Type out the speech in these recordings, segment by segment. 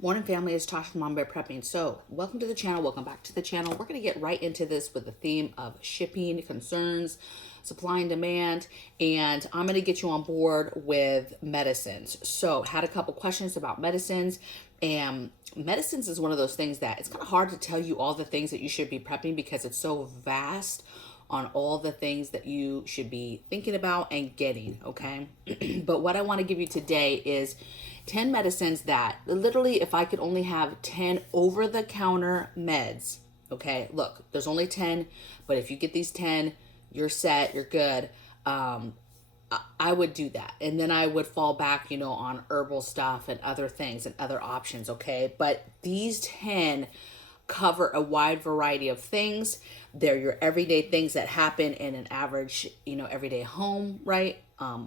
Morning family, it's Tasha from Mom Bear Prepping. So welcome to the channel, welcome back to the channel. We're going to get right into this with the theme of shipping concerns, supply and demand, and I'm going to get you on board with medicines. So had a couple questions about medicines, and medicines is one of those things that it's kind of hard to tell you all the things that you should be prepping because it's so vast on all the things that you should be thinking about and getting, okay? But what I want to give you today is 10 medicines that literally, if I could only have 10 over-the-counter meds, okay? Look, there's only 10, but if you get these 10, you're set, you're good. I would do that. And then I would fall back, on herbal stuff and other things and other options, okay? But these 10 cover a wide variety of things. They're your everyday things that happen in an average, everyday home, right?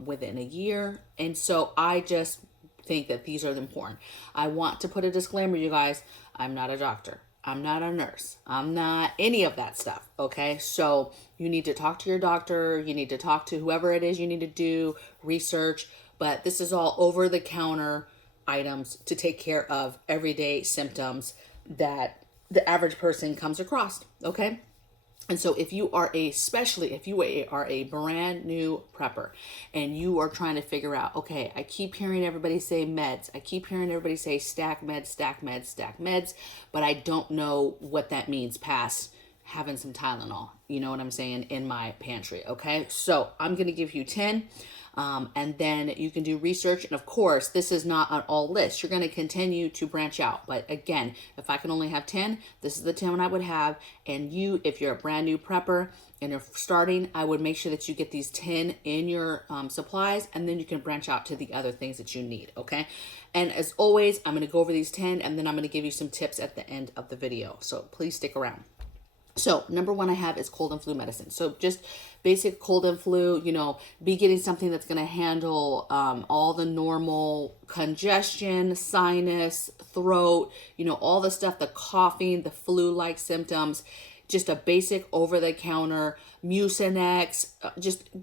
Within a year. And so I just think that these are important. I want to put a disclaimer, you guys. I'm not a doctor. I'm not a nurse. I'm not any of that stuff. Okay. So you need to talk to your doctor. You need to talk to whoever it is you need to do research. But this is all over the counter items to take care of everyday symptoms that the average person comes across. Okay. And so especially if you are a brand new prepper and you are trying to figure out, okay, I keep hearing everybody say meds. I keep hearing everybody say stack meds, stack meds, stack meds, but I don't know what that means past having some Tylenol, you know what I'm saying, in my pantry, okay? So I'm going to give you 10. And then you can do research. And of course, this is not on all lists. You're going to continue to branch out. But again, if I can only have 10, this is the 10 I would have. And if you're a brand new prepper and you're starting, I would make sure that you get these 10 in your supplies, and then you can branch out to the other things that you need. Okay. And as always, I'm going to go over these 10 and then I'm going to give you some tips at the end of the video. So please stick around. So number one I have is cold and flu medicine. So just basic cold and flu, be getting something that's going to handle all the normal congestion, sinus, throat, all the stuff, the coughing, the flu-like symptoms, just a basic over-the-counter Mucinex,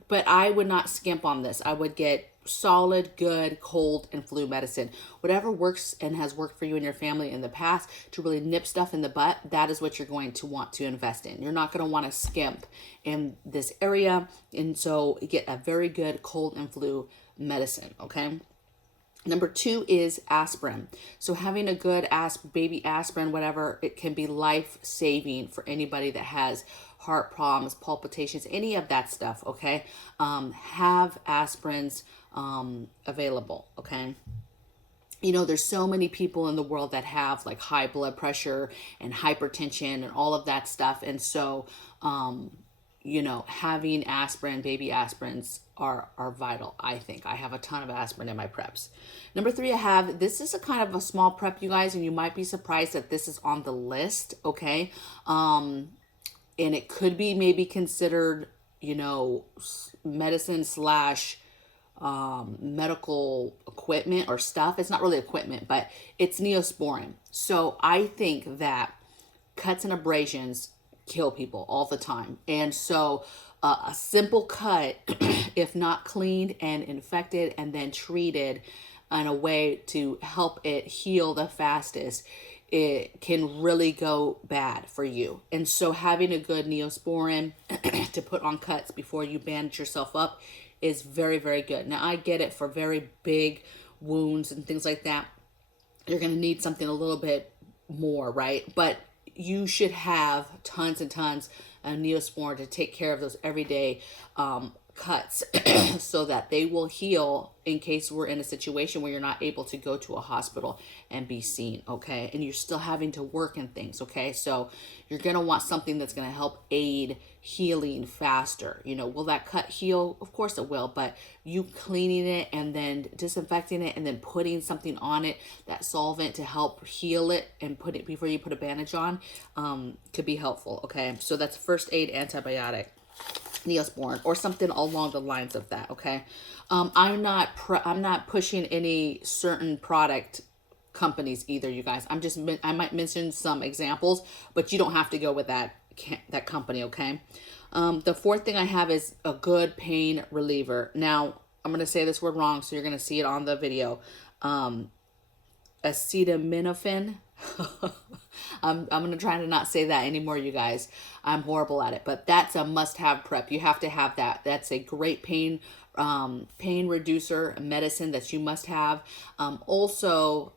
but I would not skimp on this. I would get solid, good cold and flu medicine. Whatever works and has worked for you and your family in the past to really nip stuff in the butt, that is what you're going to want to invest in. You're not going to want to skimp in this area. And so you get a very good cold and flu medicine, okay? Number two is aspirin. So having a good baby aspirin, whatever, it can be life-saving for anybody that has heart problems, palpitations, any of that stuff, okay? Have aspirins available, okay? There's so many people in the world that have like high blood pressure and hypertension and all of that stuff. And so, having aspirin, baby aspirins are vital, I think. I have a ton of aspirin in my preps. Number three, this is a kind of a small prep, you guys, and you might be surprised that this is on the list, okay? And it could be maybe considered, medicine slash medical equipment or stuff. It's not really equipment, but it's Neosporin. So I think that cuts and abrasions kill people all the time. And so a simple cut, if not cleaned and infected and then treated in a way to help it heal the fastest, it can really go bad for you. And so having a good Neosporin to put on cuts before you bandage yourself up is very, very good. Now I get it for very big wounds and things like that. You're going to need something a little bit more, right? But you should have tons and tons of Neosporin to take care of those everyday cuts so that they will heal in case we're in a situation where you're not able to go to a hospital and be seen, okay? And you're still having to work and things, okay? So you're going to want something that's going to help aid healing faster. Will that cut heal? Of course it will, but you cleaning it and then disinfecting it and then putting something on it, that solvent to help heal it and put it before you put a bandage on, could be helpful, okay? So that's first aid antibiotic. Neosporin or something along the lines of that, okay? I'm not pushing any certain product companies either, you guys. I might mention some examples, but you don't have to go with that company, okay? The fourth thing I have is a good pain reliever. Now, I'm going to say this word wrong, so you're going to see it on the video. acetaminophen. I'm going to try to not say that anymore, you guys. I'm horrible at it, but that's a must-have prep. You have to have that. That's a great pain reducer medicine that you must have. Also,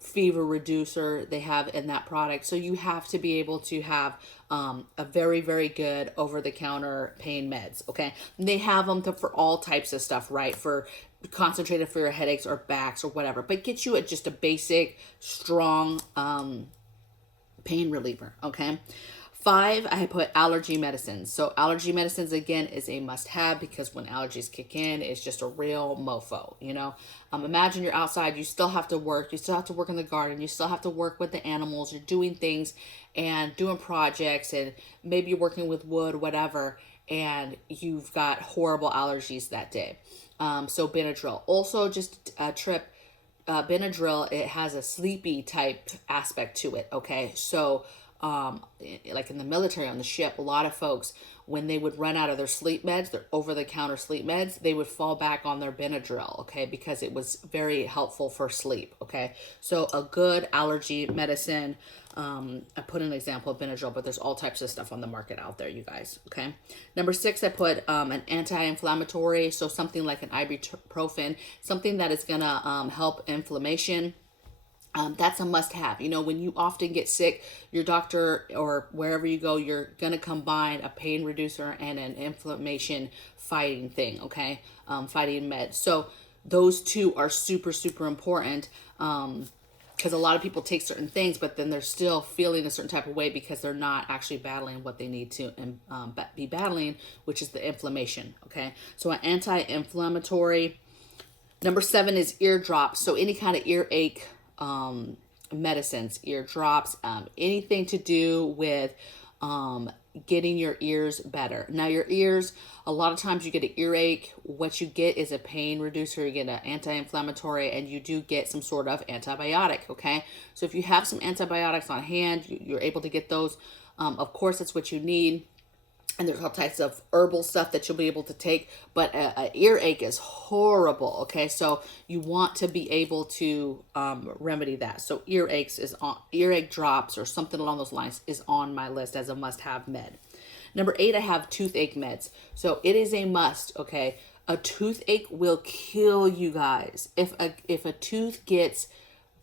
fever reducer they have in that product. So you have to be able to have a very, very good over-the-counter pain meds, okay? And they have them for all types of stuff, right? For concentrated for your headaches or backs or whatever, but get you just a basic, strong pain reliever, okay? 5, I put allergy medicines. So allergy medicines, again, is a must-have because when allergies kick in, it's just a real mofo, you know? Imagine you're outside, you still have to work. You still have to work in the garden. You still have to work with the animals. You're doing things and doing projects, and maybe you're working with wood, whatever, and you've got horrible allergies that day. So Benadryl. Also, just a trip. Benadryl, it has a sleepy type aspect to it, okay? So like in the military on the ship, a lot of folks, when they would run out of their sleep meds, their over-the-counter sleep meds, they would fall back on their Benadryl, okay, because it was very helpful for sleep, okay? So a good allergy medicine, I put an example of Benadryl, but there's all types of stuff on the market out there, you guys, okay? Number 6, I put an anti-inflammatory, so something like an ibuprofen, something that is gonna help inflammation. That's a must-have. You know, when you often get sick, your doctor or wherever you go, you're going to combine a pain reducer and an inflammation fighting thing, okay? Fighting med. So those two are super, super important because a lot of people take certain things, but then they're still feeling a certain type of way because they're not actually battling what they need to be battling, which is the inflammation, okay? So an anti-inflammatory. Number 7 is ear drops. So any kind of earache medicines, ear drops, anything to do with getting your ears better. Now your ears, a lot of times you get an earache, what you get is a pain reducer, you get an anti-inflammatory, and you do get some sort of antibiotic, okay? So if you have some antibiotics on hand, you're able to get those. Of course, that's what you need. And there's all types of herbal stuff that you'll be able to take, but an earache is horrible, okay? So you want to be able to remedy that. So earache drops or something along those lines is on my list as a must-have med. Number 8, I have toothache meds. So it is a must, okay? A toothache will kill you guys. If a tooth gets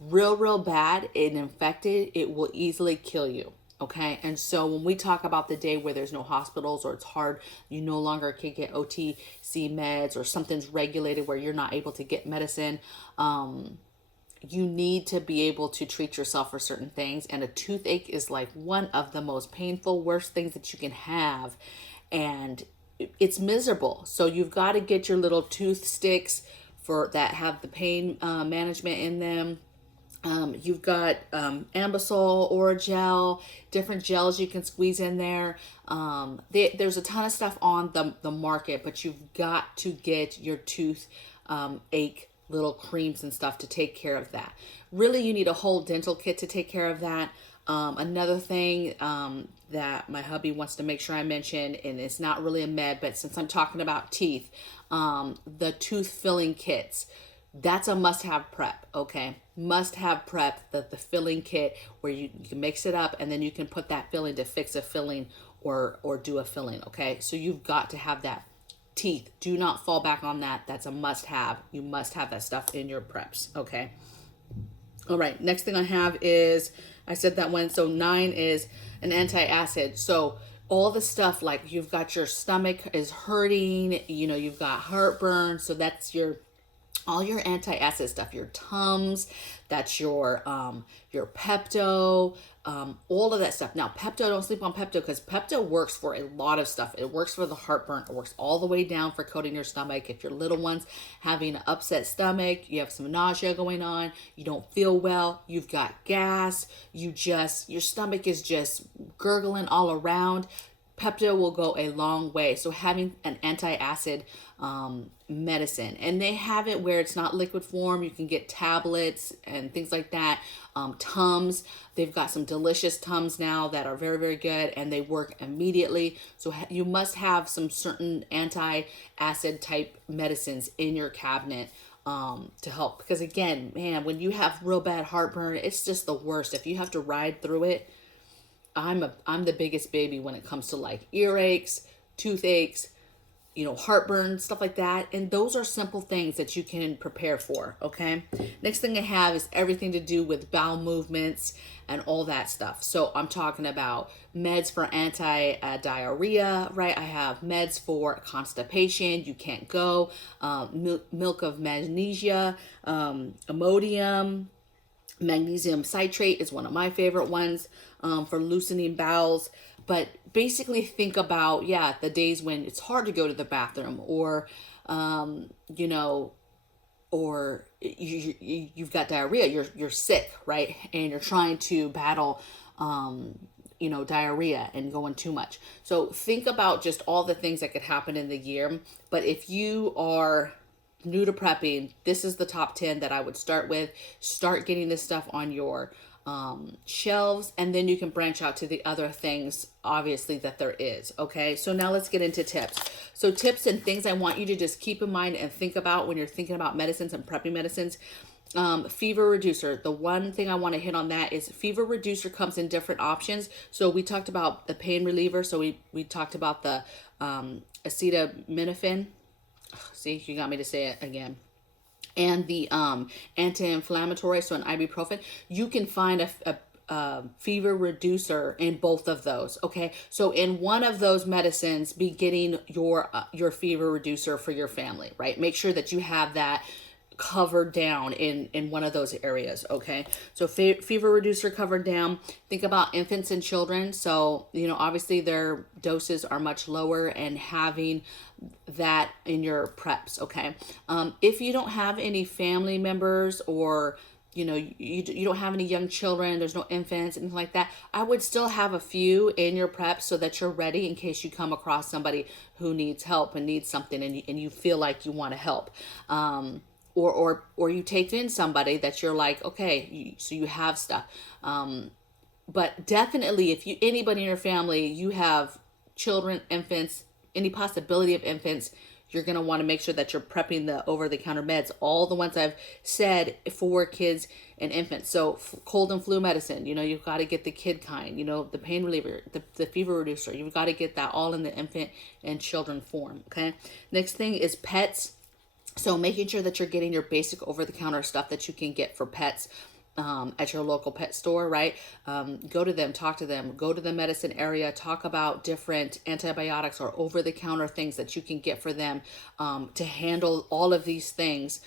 real bad and infected, it will easily kill you. Okay, and so when we talk about the day where there's no hospitals or it's hard, you no longer can get OTC meds or something's regulated where you're not able to get medicine, you need to be able to treat yourself for certain things. And a toothache is like one of the most painful, worst things that you can have. And it's miserable. So you've got to get your little tooth sticks for that have the pain management in them. You've got Ambisol, Oragel, different gels you can squeeze in there. There's a ton of stuff on the market, but you've got to get your tooth ache little creams and stuff to take care of that. Really, you need a whole dental kit to take care of that. Another thing that my hubby wants to make sure I mention, and it's not really a med, but since I'm talking about teeth, the tooth filling kits. That's a must-have prep, okay? Must-have prep, the filling kit where you can mix it up and then you can put that filling to fix a filling or do a filling, okay? So you've got to have that. Teeth, do not fall back on that. That's a must-have. You must have that stuff in your preps, okay? All right, next thing I have is, I said that one, so 9 is an antacid. So all the stuff like you've got your stomach is hurting, you know, you've got heartburn, so that's all your antacid stuff, your Tums, that's your Pepto, all of that stuff. Now, Pepto, don't sleep on Pepto because Pepto works for a lot of stuff. It works for the heartburn. It works all the way down for coating your stomach. If your little one's having an upset stomach, you have some nausea going on, you don't feel well, you've got gas, your stomach is just gurgling all around, Pepto will go a long way. So having an antacid medicine, and they have it where it's not liquid form. You can get tablets and things like that. Tums, they've got some delicious Tums now that are very, very good, and they work immediately. So you must have some certain antacid type medicines in your cabinet to help. Because again, man, when you have real bad heartburn, it's just the worst. If you have to ride through it, I'm the biggest baby when it comes to like earaches, toothaches, heartburn, stuff like that. And those are simple things that you can prepare for, okay? Next thing I have is everything to do with bowel movements and all that stuff. So I'm talking about meds for anti-diarrhea, right? I have meds for constipation, you can't go, milk of magnesia, Imodium, magnesium citrate is one of my favorite ones for loosening bowels. But basically think about, the days when it's hard to go to the bathroom, or, or you've got diarrhea, you're sick, right? And you're trying to battle, diarrhea and going too much. So think about just all the things that could happen in the year. But if you are new to prepping, this is the top 10 that I would start with. Start getting this stuff on your shelves, and then you can branch out to the other things, obviously, that there is. Okay, so now let's get into tips. So tips and things I want you to just keep in mind and think about when you're thinking about medicines and prepping medicines. Fever reducer. The one thing I want to hit on that is fever reducer comes in different options. So we talked about the pain reliever. So we talked about the acetaminophen. See, you got me to say it again. And the anti-inflammatory, so an ibuprofen. You can find a fever reducer in both of those. Okay, so in one of those medicines, be getting your fever reducer for your family, right? Make sure that you have that covered down in one of those areas. Okay, so fever reducer covered down. Think about infants and children. So obviously their doses are much lower, and having that in your preps. Okay, if you don't have any family members, or you don't have any young children, there's no infants, anything like that, I would still have a few in your prep so that you're ready in case you come across somebody who needs help and needs something, and you feel like you want to help. Or you take in somebody that you're like, okay, so you have stuff. But definitely, if anybody in your family, you have children, infants, any possibility of infants, you're going to want to make sure that you're prepping the over-the-counter meds, all the ones I've said for kids and infants. So cold and flu medicine, you've got to get the kid kind, the pain reliever, the fever reducer. You've got to get that all in the infant and children form, okay? Next thing is pets. So making sure that you're getting your basic over-the-counter stuff that you can get for pets at your local pet store, right? Go to them, talk to them, go to the medicine area, talk about different antibiotics or over-the-counter things that you can get for them to handle all of these things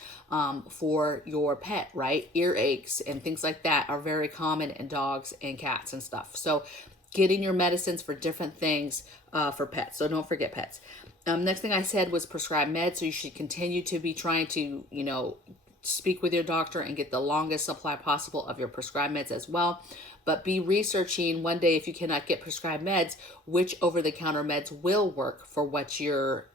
for your pet, right? Earaches and things like that are very common in dogs and cats and stuff. So getting your medicines for different things for pets. So don't forget pets. Next thing I said was prescribed meds. So you should continue to be trying to, speak with your doctor and get the longest supply possible of your prescribed meds as well. But be researching one day, if you cannot get prescribed meds, which over-the-counter meds will work for what your,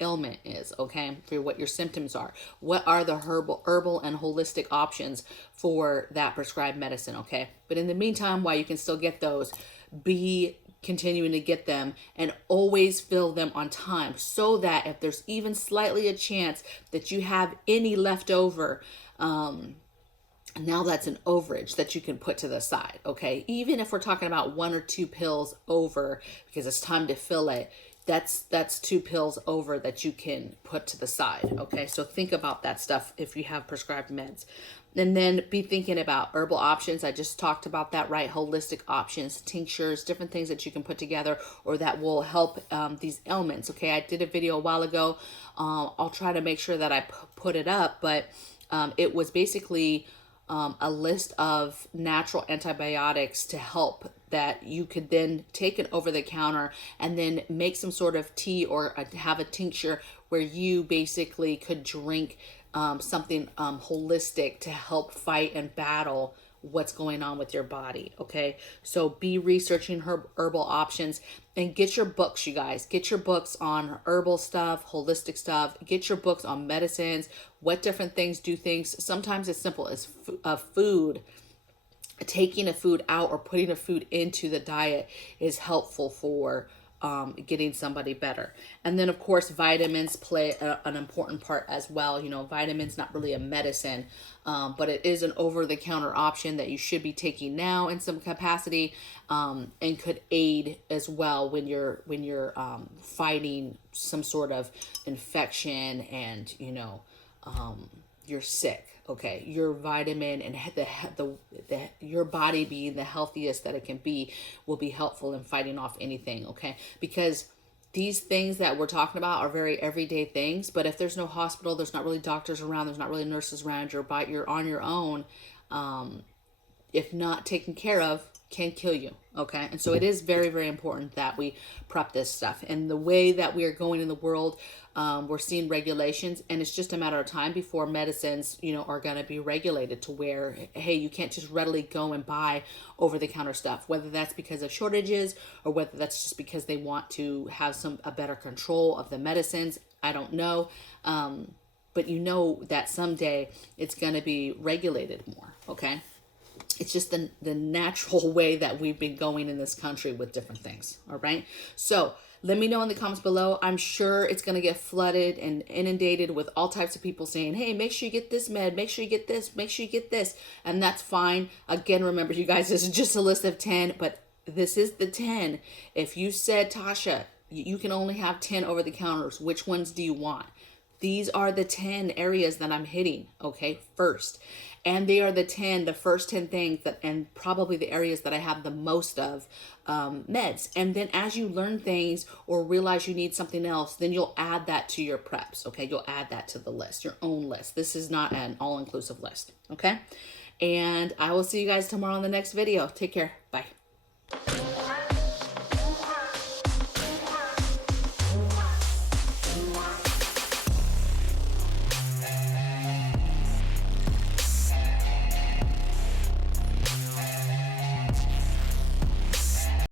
ailment is, okay? For what your symptoms are. What are the herbal and holistic options for that prescribed medicine, okay? But in the meantime, while you can still get those, be continuing to get them and always fill them on time, so that if there's even slightly a chance that you have any left over, now that's an overage that you can put to the side, okay? Even if we're talking about 1 or 2 pills over because it's time to fill it, that's 2 pills over that you can put to the side, okay? So think about that stuff if you have prescribed meds. And then be thinking about herbal options. I just talked about that, right? Holistic options, tinctures, different things that you can put together or that will help these ailments. Okay, I did a video a while ago. I'll try to make sure that I put it up, but it was basically a list of natural antibiotics to help that you could then take it over the counter and then make some sort of tea or have a tincture where you basically could drink something holistic to help fight and battle what's going on with your body. Okay, so be researching herbal options and get your books, you guys. Get your books on herbal stuff, holistic stuff. Get your books on medicines, what different things do things. Sometimes as simple as food. Taking a food out or putting a food into the diet is helpful for getting somebody better. And then of course vitamins play an important part as well. You know, vitamins not really a medicine, but it is an over-the-counter option that you should be taking now in some capacity, and could aid as well when you're fighting some sort of infection and you're sick. Okay, your vitamin and your body being the healthiest that it can be will be helpful in fighting off anything. Okay, because these things that we're talking about are very everyday things, but if there's no hospital, there's not really doctors around, there's not really nurses around, you're on your own, if not taken care of, can kill you. Okay, and so it is very, very important that we prep this stuff. And the way that we are going in the world, we're seeing regulations, and it's just a matter of time before medicines, are going to be regulated to where, hey, you can't just readily go and buy over-the-counter stuff, whether that's because of shortages or whether that's just because they want to have a better control of the medicines. I don't know. But that someday it's going to be regulated more. Okay. It's just the natural way that we've been going in this country with different things. All right. So let me know in the comments below. I'm sure it's going to get flooded and inundated with all types of people saying, hey, make sure you get this med, make sure you get this, make sure you get this. And that's fine. Again, remember, you guys, this is just a list of 10, but this is the 10. If you said, Tasha, you can only have 10 over the counters, which ones do you want? These are the 10 areas that I'm hitting, okay, first. And they are the first 10 things and probably the areas that I have the most of meds. And then as you learn things or realize you need something else, then you'll add that to your preps, okay? You'll add that to the list, your own list. This is not an all-inclusive list, okay? And I will see you guys tomorrow in the next video. Take care. Bye.